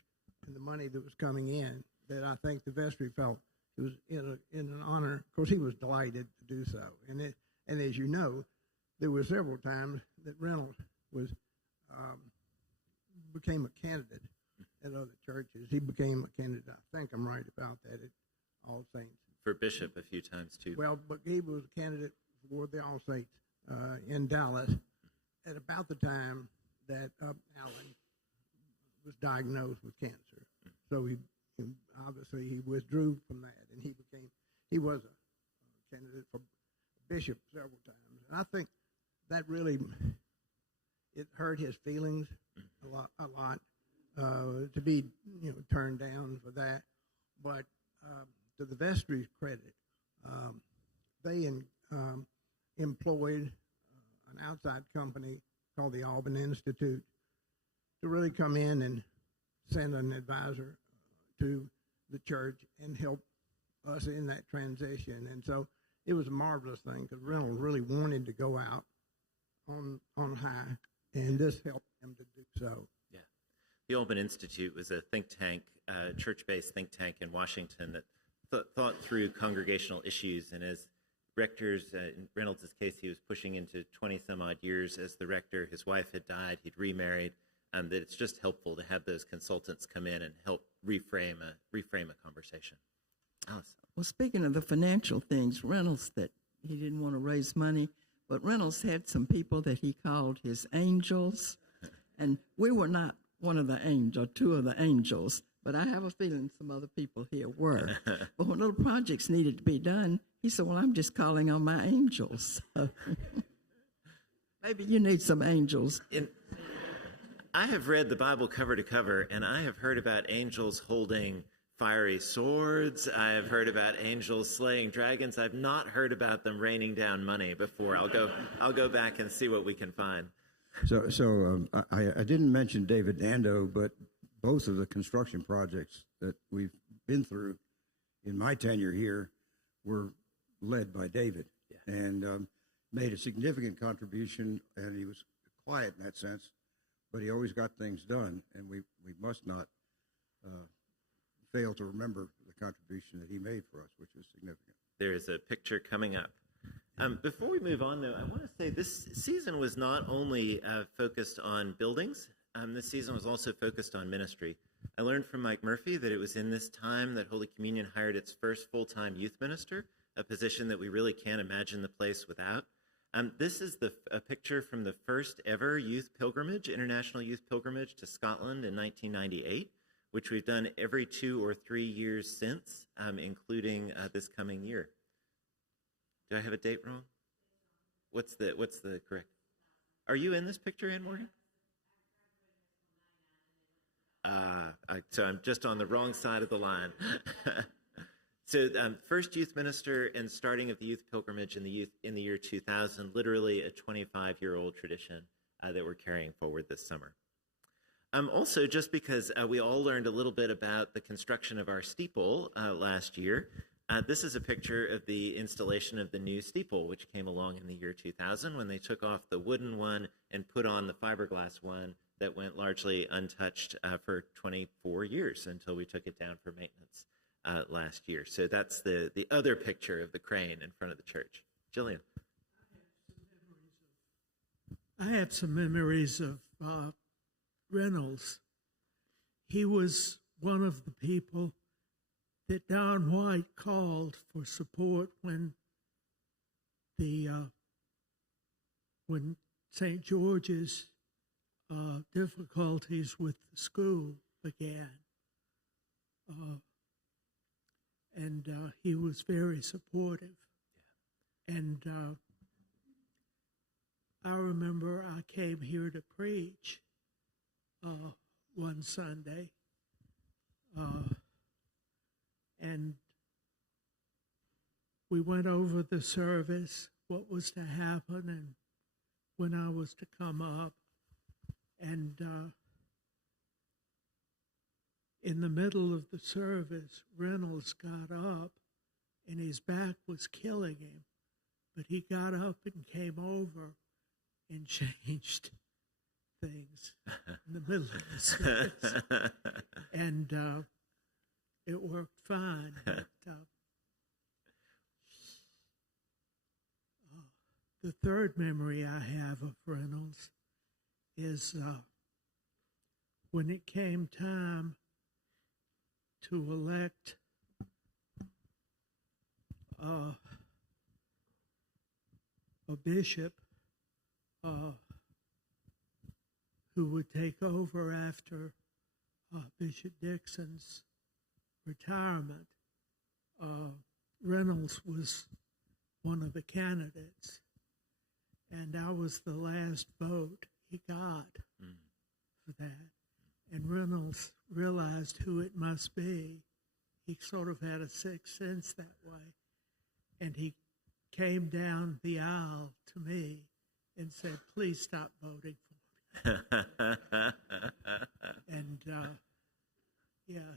and the money that was coming in that I think the vestry felt it was in an honor. Of course, he was delighted to do so. And as you know, there were several times that Reynolds became a candidate at other churches. He became a candidate. I think I'm right about that at All Saints. For bishop a few times too. Well, but he was a candidate for the All Saints in Dallas at about the time that Alan was diagnosed with cancer. So he withdrew from that, and he was a candidate for bishop several times. And I think that really, it hurt his feelings a lot to be turned down for that. But to the vestry's credit, they employed an outside company called the Auburn Institute to really come in and send an advisor to the church and help us in that transition. And so it was a marvelous thing because Reynolds really wanted to go out on high, and this helped him to do so. Yeah. The Auburn Institute was a think tank, church-based think tank in Washington that thought through congregational issues, and as rectors, in Reynolds' case, he was pushing into 20 some odd years as the rector. His wife had died, he'd remarried, that it's just helpful to have those consultants come in and help reframe a conversation. Alice. Well, speaking of the financial things, Reynolds, that he didn't want to raise money, but Reynolds had some people that he called his angels, and we were not one of the angels, two of the angels, but I have a feeling some other people here were. But when little projects needed to be done, he said, well, I'm just calling on my angels. Maybe you need some angels. I have read the Bible cover to cover, and I have heard about angels holding fiery swords. I have heard about angels slaying dragons. I've not heard about them raining down money before. I'll go back and see what we can find. I didn't mention David Dando, but both of the construction projects that we've been through in my tenure here were led by David, and made a significant contribution. And he was quiet in that sense, but he always got things done, and we must not fail to remember the contribution that he made for us, which is significant. There is a picture coming up. Before we move on, though, I want to say this season was not only focused on buildings. This season was also focused on ministry. I learned from Mike Murphy that it was in this time that Holy Communion hired its first full-time youth minister, a position that we really can't imagine the place without. This is a picture from the first ever youth pilgrimage, international youth pilgrimage to Scotland in 1998, which we've done every 2 or 3 years since, including this coming year. Do I have a date wrong? What's the correct? Are you in this picture, Ann Morgan? So I'm just on the wrong side of the line. So first youth minister and starting of the youth pilgrimage in the year 2000, literally a 25-year-old tradition that we're carrying forward this summer. Also, just because we all learned a little bit about the construction of our steeple last year, this is a picture of the installation of the new steeple, which came along in the year 2000 when they took off the wooden one and put on the fiberglass one that went largely untouched for 24 years until we took it down for maintenance last year. So that's the other picture of the crane in front of the church. Jillian. I have some memories of Reynolds. He was one of the people that Don White called for support when St. George's difficulties with the school began. And he was very supportive. And I remember I came here to preach one Sunday, and we went over the service, what was to happen, and when I was to come up. And in the middle of the service, Reynolds got up, and his back was killing him. But he got up and came over and changed things in the middle of the service. And it worked fine. But, the third memory I have of Reynolds is when it came time to elect a bishop who would take over after Bishop Dixon's retirement. Reynolds was one of the candidates, and I was the last vote he got for that. And Reynolds realized who it must be. He sort of had a sixth sense that way. And he came down the aisle to me and said, please stop voting for me. And,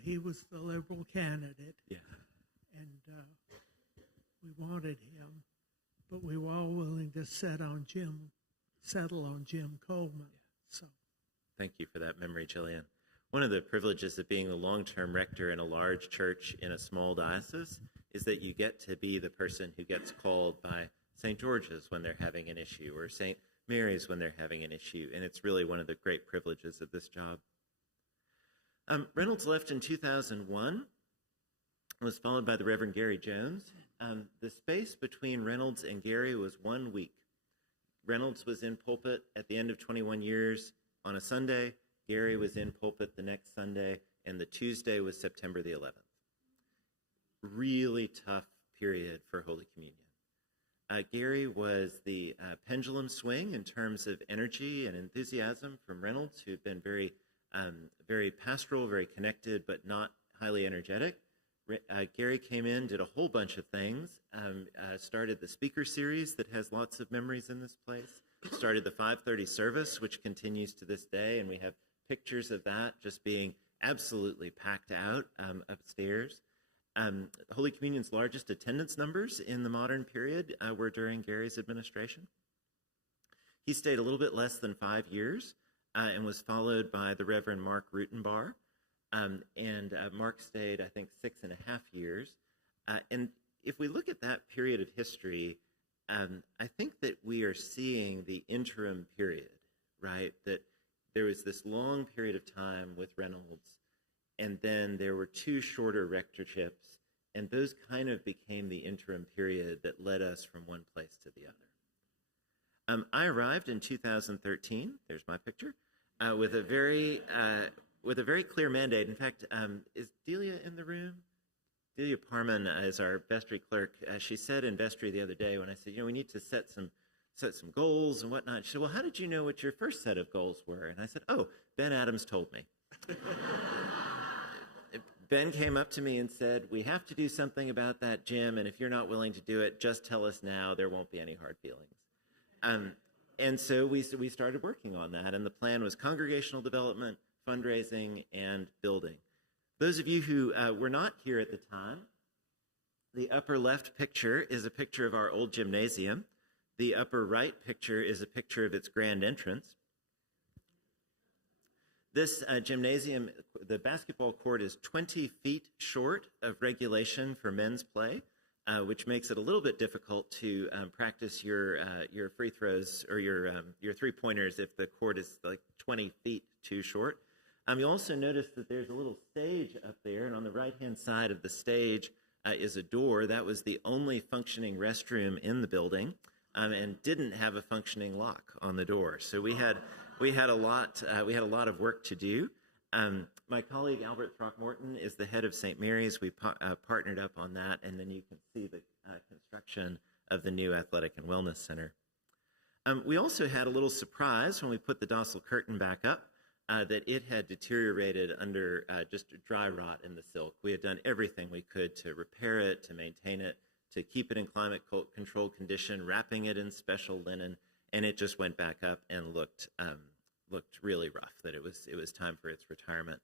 he was the liberal candidate. Yeah. And we wanted him, but we were all willing to settle on Jim Coleman. So. Thank you for that memory, Jillian. One of the privileges of being the long-term rector in a large church in a small diocese is that you get to be the person who gets called by St. George's when they're having an issue, or St. Mary's when they're having an issue, and it's really one of the great privileges of this job. Reynolds left in 2001, was followed by the Reverend Gary Jones. The space between Reynolds and Gary was 1 week. Reynolds was in pulpit at the end of 21 years on a Sunday. Gary was in pulpit the next Sunday, and the Tuesday was September the 11th. Really tough period for Holy Communion. Gary was the pendulum swing in terms of energy and enthusiasm from Reynolds, who had been very pastoral, very connected, but not highly energetic. Gary came in, did a whole bunch of things, started the speaker series that has lots of memories in this place, started the 5:30 service, which continues to this day, and we have pictures of that just being absolutely packed out upstairs. Holy Communion's largest attendance numbers in the modern period were during Gary's administration. He stayed a little bit less than 5 years and was followed by the Reverend Mark Rutenbar. Mark stayed, I think, 6.5 years. And if we look at that period of history, I think that we are seeing the interim period, right? That there was this long period of time with Reynolds, and then there were 2 shorter rectorships, and those kind of became the interim period that led us from one place to the other. I arrived in 2013, there's my picture, with a very clear mandate. In fact, is Delia in the room? Delia Parman is our vestry clerk. She said in vestry the other day when I said, we need to set some goals and whatnot. She said, well, how did you know what your first set of goals were? And I said, Ben Adams told me. Ben came up to me and said, we have to do something about that, Jim, and if you're not willing to do it, just tell us now. There won't be any hard feelings. And so we started working on that, and the plan was congregational development, fundraising, and building. Those of you who were not here at the time, the upper left picture is a picture of our old gymnasium. The upper right picture is a picture of its grand entrance. This gymnasium, the basketball court is 20 feet short of regulation for men's play, which makes it a little bit difficult to practice your free throws or your 3-pointers if the court is like 20 feet too short. You also notice that there's a little stage up there, and on the right-hand side of the stage is a door. That was the only functioning restroom in the building, and didn't have a functioning lock on the door. So we had a lot of work to do. My colleague Albert Throckmorton is the head of St. Mary's. We partnered up on that, and then you can see the construction of the new Athletic and Wellness Center. We also had a little surprise when we put the docile curtain back up, that it had deteriorated under just dry rot in the silk. We had done everything we could to repair it, to maintain it, to keep it in climate-controlled condition, wrapping it in special linen, and it just went back up and looked really rough, that it was time for its retirement,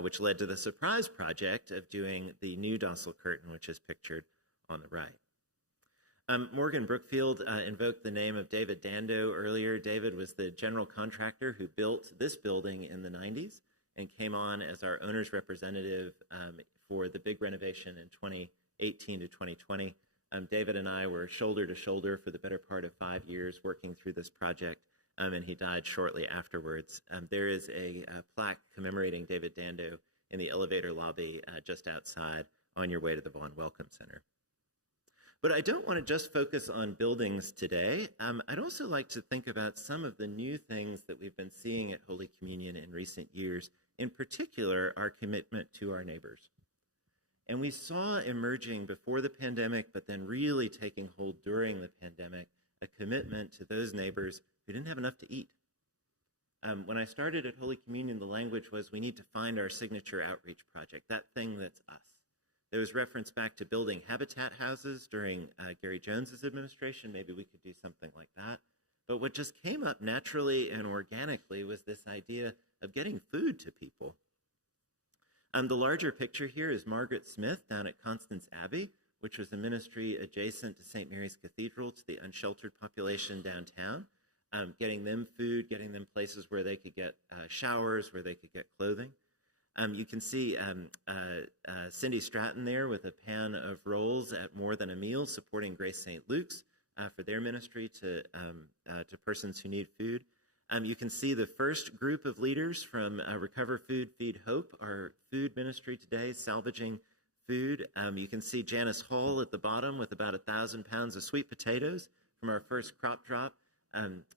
which led to the surprise project of doing the new docile curtain, which is pictured on the right. Morgan Brookfield invoked the name of David Dando earlier. David was the general contractor who built this building in the 90s and came on as our owner's representative for the big renovation in 2018 to 2020. David and I were shoulder to shoulder for the better part of 5 years working through this project, and he died shortly afterwards. There is a plaque commemorating David Dando in the elevator lobby just outside on your way to the Vaughn Welcome Center. But I don't want to just focus on buildings today. I'd also like to think about some of the new things that we've been seeing at Holy Communion in recent years, in particular, our commitment to our neighbors. And we saw emerging before the pandemic, but then really taking hold during the pandemic, a commitment to those neighbors who didn't have enough to eat. When I started at Holy Communion, the language was, we need to find our signature outreach project, that thing that's us. There was reference back to building habitat houses during Gary Jones's administration. Maybe we could do something like that. But what just came up naturally and organically was this idea of getting food to people. The larger picture here is Margaret Smith down at Constance Abbey, which was a ministry adjacent to St. Mary's Cathedral, to the unsheltered population downtown, getting them food, getting them places where they could get showers, where they could get clothing. You can see Cindy Stratton there with a pan of rolls at More Than a Meal, supporting Grace St. Luke's for their ministry to persons who need food. You can see the first group of leaders from Recover Food, Feed Hope, our food ministry today, salvaging food. You can see Janice Hall at the bottom with about 1,000 pounds of sweet potatoes from our first crop drop.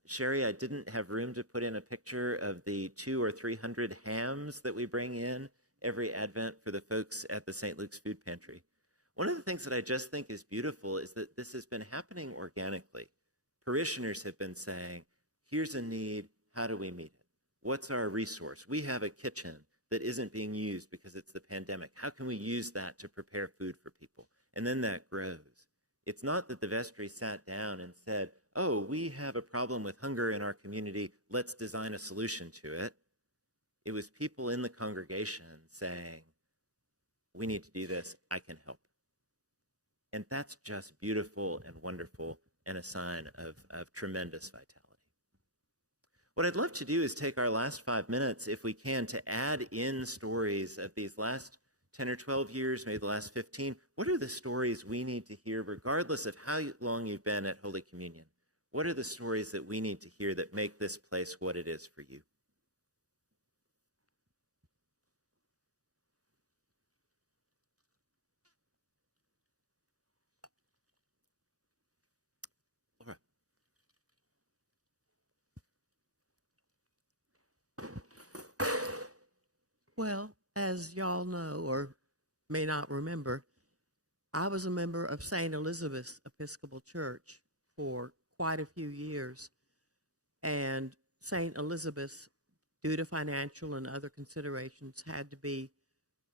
Sherry, I didn't have room to put in a picture of the 200 or 300 hams that we bring in every Advent for the folks at the St. Luke's Food Pantry. One of the things that I just think is beautiful is that this has been happening organically. Parishioners have been saying, here's a need, how do we meet it? What's our resource? We have a kitchen that isn't being used because it's the pandemic. How can we use that to prepare food for people? And then that grows. It's not that the vestry sat down and said, oh, we have a problem with hunger in our community, let's design a solution to it. It was people in the congregation saying, we need to do this, I can help. And that's just beautiful and wonderful and a sign of tremendous vitality. What I'd love to do is take our last 5 minutes, if we can, to add in stories of these last 10 or 12 years, maybe the last 15. What are the stories we need to hear, regardless of how long you've been at Holy Communion? What are the stories that we need to hear that make this place what it is for you? Laura. Well, as y'all know or may not remember, I was a member of St. Elizabeth's Episcopal Church for quite a few years. And St. Elizabeth's, due to financial and other considerations, had to be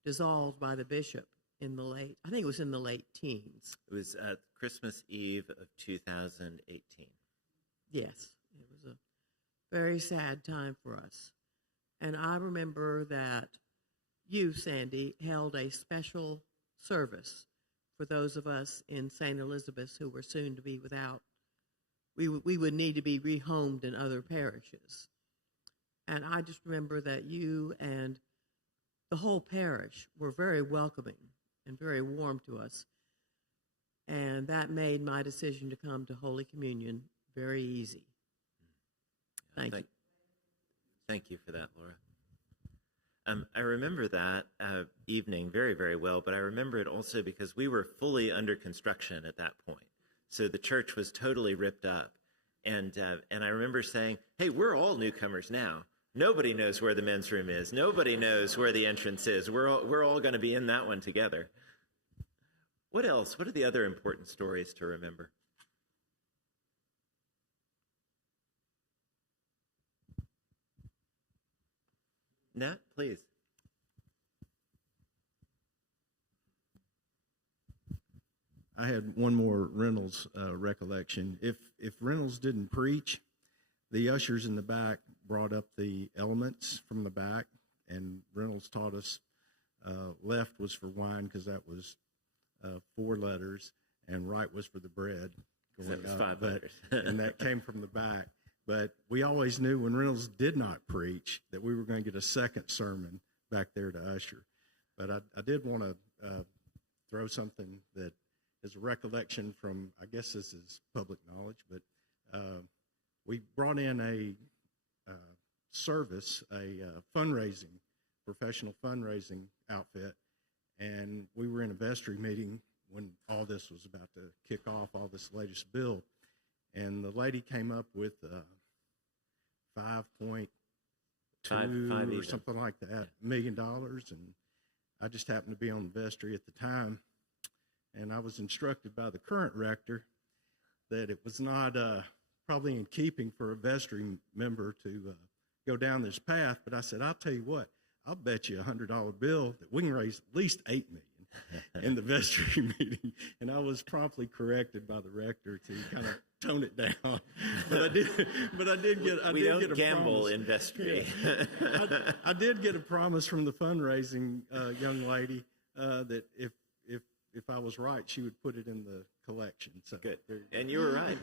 dissolved by the bishop in the late, I think it was in the late teens. It was Christmas Eve of 2018. Yes, it was a very sad time for us. And I remember that you, Sandy, held a special service for those of us in St. Elizabeth's who were soon to be without. We would need to be rehomed in other parishes. And I just remember that you and the whole parish were very welcoming and very warm to us. And that made my decision to come to Holy Communion very easy. Thank you. Thank you for that, Laura. I remember that evening very, very well, but I remember it also because we were fully under construction at that point. So the church was totally ripped up. And I remember saying, hey, we're all newcomers now. Nobody knows where the men's room is. Nobody knows where the entrance is. We're all going to be in that one together. What else? What are the other important stories to remember? Nat, please. I had one more Reynolds recollection. If Reynolds didn't preach, the ushers in the back brought up the elements from the back, and Reynolds taught us left was for wine because that was 4 letters, and right was for the bread. That was 5 letters. And that came from the back. But we always knew when Reynolds did not preach that we were going to get a second sermon back there to usher. But I did want to throw something that is a recollection from, I guess this is public knowledge, but we brought in a service, a fundraising, professional fundraising outfit, and we were in a vestry meeting when all this was about to kick off, all this latest bill. And the lady came up with 5.2 or something like that, $1 million. And I just happened to be on the vestry at the time. And I was instructed by the current rector that it was not probably in keeping for a vestry member to go down this path. But I said, I'll tell you what, I'll bet you $100 bill that we can raise at least $8 million in the vestry meeting. And I was promptly corrected by the rector to kind of tone it down. But I did get a gamble promise. In vestry. Yeah. I did get a promise from the fundraising young lady that if I was right, she would put it in the collection. So good. And you were right.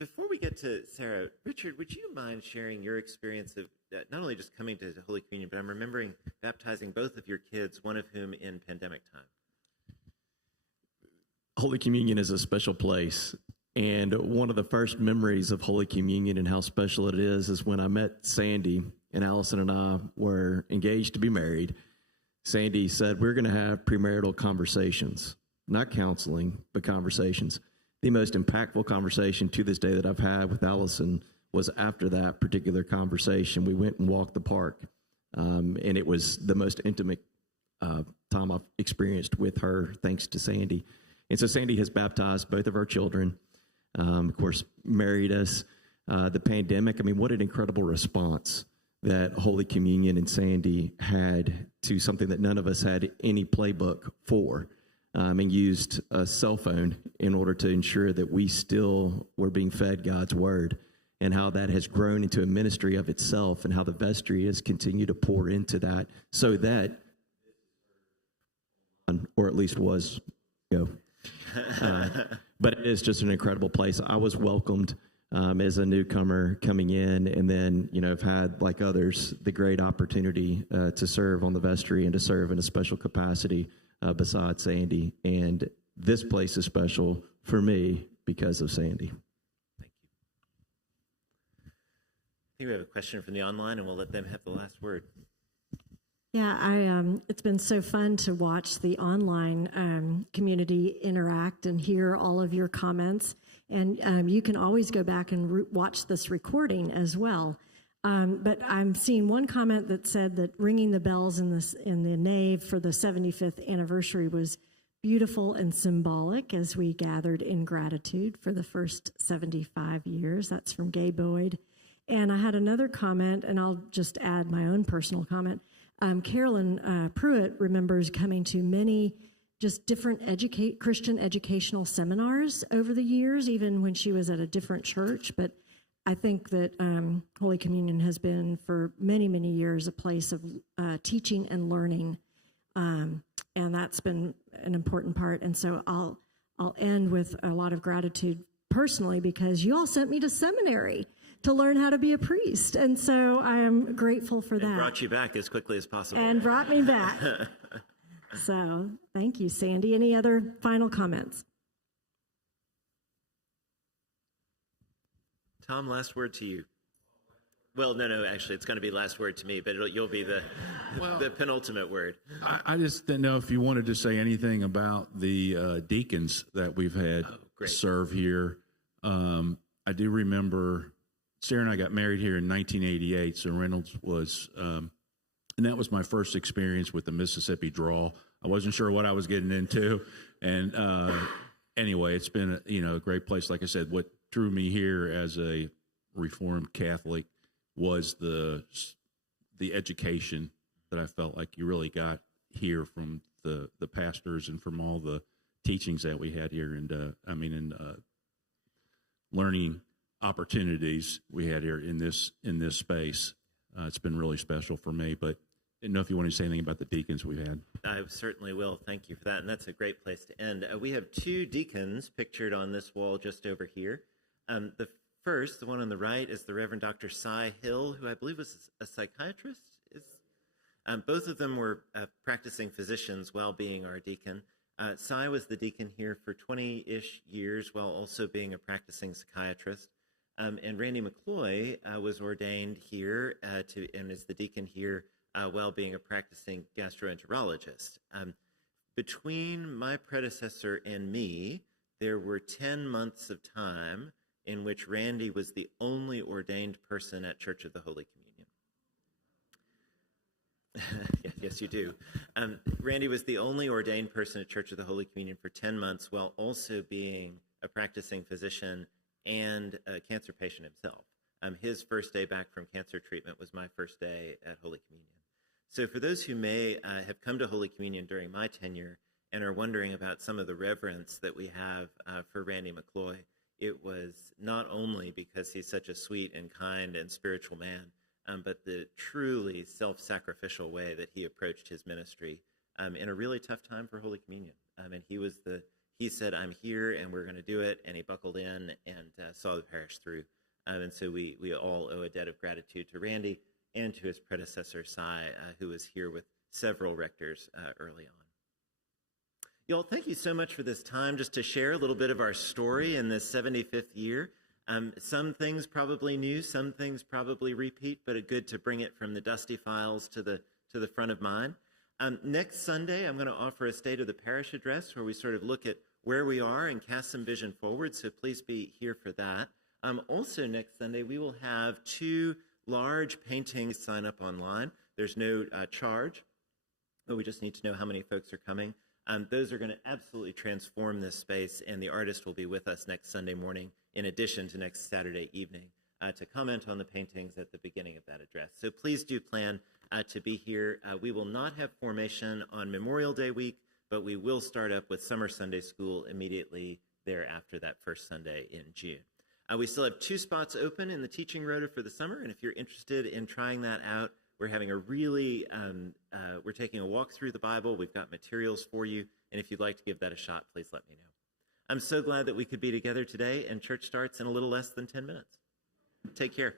Before we get to Sarah, Richard, would you mind sharing your experience of not only just coming to Holy Communion, but I'm remembering baptizing both of your kids, one of whom in pandemic time? Holy Communion is a special place. And one of the first memories of Holy Communion and how special it is when I met Sandy, and Allison and I were engaged to be married. Sandy said, we're going to have premarital conversations, not counseling, but conversations. The most impactful conversation to this day that I've had with Allison was after that particular conversation. We went and walked the park, and it was the most intimate time I've experienced with her, thanks to Sandy. And so Sandy has baptized both of our children, of course, married us. The pandemic, I mean, what an incredible response that Holy Communion and Sandy had to something that none of us had any playbook for, and used a cell phone in order to ensure that we still were being fed God's word, and how that has grown into a ministry of itself, and how the vestry has continued to pour into that, so that, or at least was, but it is just an incredible place. I was welcomed as a newcomer coming in, and then, I've had, like others, the great opportunity to serve on the vestry and to serve in a special capacity besides Sandy. And this place is special for me because of Sandy. Thank you. I think we have a question from the online, and we'll let them have the last word. Yeah, it's been so fun to watch the online community interact and hear all of your comments. And you can always go back and watch this recording as well. But I'm seeing one comment that said that ringing the bells in the nave for the 75th anniversary was beautiful and symbolic as we gathered in gratitude for the first 75 years. That's from Gay Boyd. And I had another comment, and I'll just add my own personal comment. Carolyn Pruitt remembers coming to many just different Christian educational seminars over the years, even when she was at a different church. But I think that Holy Communion has been for many, many years a place of teaching and learning, and that's been an important part. And so I'll end with a lot of gratitude personally, because you all sent me to seminary to learn how to be a priest. And so I am grateful for that. And brought you back as quickly as possible. And brought me back. So thank you, Sandy. Any other final comments? Tom, last word to you. Well, no, actually, it's going to be last word to me, but you'll be the penultimate word. I just didn't know if you wanted to say anything about the deacons that we've had serve here. I do remember Sarah and I got married here in 1988, so Reynolds was, and that was my first experience with the Mississippi drawl. I wasn't sure what I was getting into, and anyway, it's been a great place. Like I said, what drew me here as a Reformed Catholic was the education that I felt like you really got here from the pastors and from all the teachings that we had here, and learning opportunities we had here in this space. It's been really special for me, but I didn't know if you wanted to say anything about the deacons we've had. I certainly will. Thank you for that, and that's a great place to end. We have two deacons pictured on this wall just over here. The first, the one on the right, is the Reverend Dr. Cy Hill, who I believe was a psychiatrist. Both of them were practicing physicians while being our deacon. Cy was the deacon here for 20-ish years while also being a practicing psychiatrist. And Randy McCloy was ordained here and is the deacon here while being a practicing gastroenterologist. Between my predecessor and me, there were 10 months of time in which Randy was the only ordained person at Church of the Holy Communion. Yes, you do. Randy was the only ordained person at Church of the Holy Communion for 10 months while also being a practicing physician and a cancer patient himself. His first day back from cancer treatment was my first day at Holy Communion. So for those who may have come to Holy Communion during my tenure and are wondering about some of the reverence that we have for Randy McCloy, it was not only because he's such a sweet and kind and spiritual man, but the truly self-sacrificial way that he approached his ministry in a really tough time for Holy Communion. And he was the he said, "I'm here, and we're going to do it," and he buckled in and saw the parish through. And so we all owe a debt of gratitude to Randy and to his predecessor, Cy, who was here with several rectors early on. Y'all, thank you so much for this time just to share a little bit of our story in this 75th year. Some things probably new, some things probably repeat, but good to bring it from the dusty files to the front of mind. Next Sunday, I'm going to offer a State of the Parish address where we sort of look at where we are and cast some vision forward, so please be here for that. Also next Sunday, we will have 2 large paintings sign up online. There's no charge, but we just need to know how many folks are coming. Those are going to absolutely transform this space, and the artist will be with us next Sunday morning in addition to next Saturday evening to comment on the paintings at the beginning of that address. So please do plan to be here. We will not have formation on Memorial Day week, but we will start up with Summer Sunday School immediately thereafter, that first Sunday in June. We still have 2 spots open in the teaching rota for the summer, and if you're interested in trying that out, we're having a really, we're taking a walk through the Bible. We've got materials for you, and if you'd like to give that a shot, please let me know. I'm so glad that we could be together today, and church starts in a little less than 10 minutes. Take care.